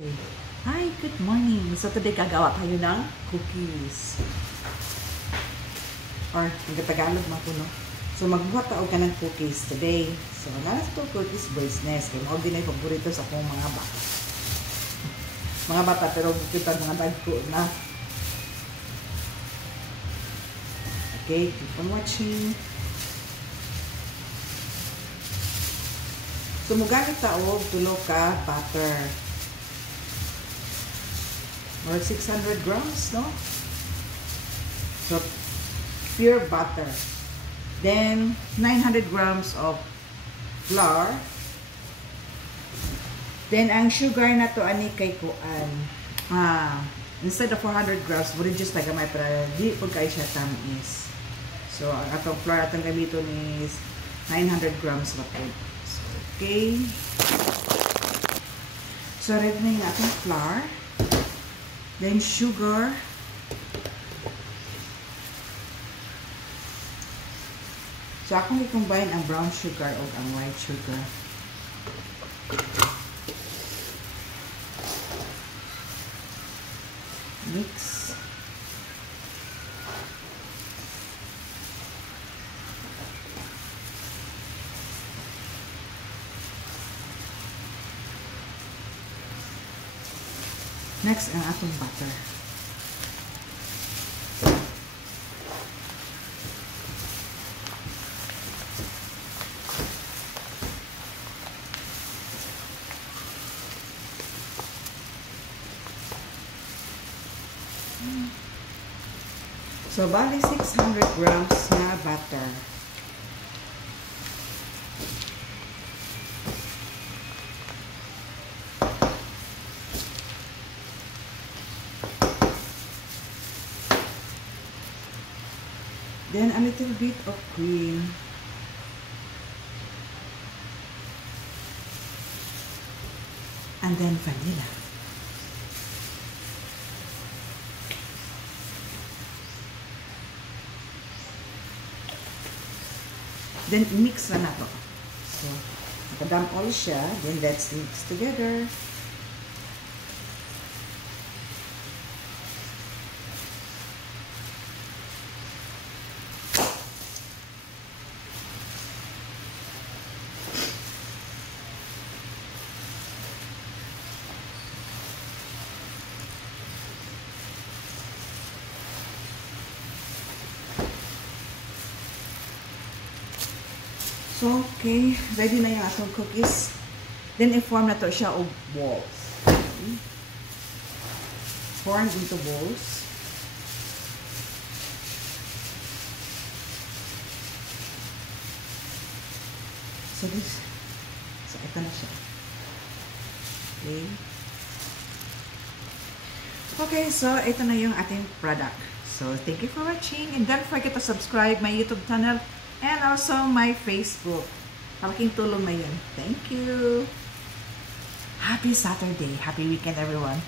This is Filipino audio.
Hi, good morning. So today gagawa tayo ng cookies. Or nagtagalog man po, no? So magbuhat tayo ka ng cookies today. So nalas to cookies business. Kaya mga din ay paborito sa akong mga bata. Mga bata pero kita mga dagko na. Okay, keep on watching. So mugamit tayo tulo ka butter. Or 600 grams, no? So, pure butter. Then, 900 grams of flour. Then, ang sugar na to, ani kay kuan. Instead of 400 grams, muna just tagamay para di po kayo siya tamis. So, ang atong flour atong gamiton is 900 grams na po. So, okay. So, red na yung atong flour. Then sugar. So akong i-combine ang brown sugar o ang white sugar. Mix. Next, ang atong butter. So, bali 600 grams na butter. Then a little bit of cream. And then vanilla. Then mix na to. So, nakadam all siya. Then let's mix together. So, okay. Ready na yung atong cookies. Then, i-form na to siya og balls. Okay. Form into balls. So, ito na siya. Okay. Okay, so, ito na yung ating product. So, thank you for watching. And don't forget to subscribe my YouTube channel and also my Facebook. Malaking tulong na yun. Thank you. Happy Saturday. Happy weekend, everyone.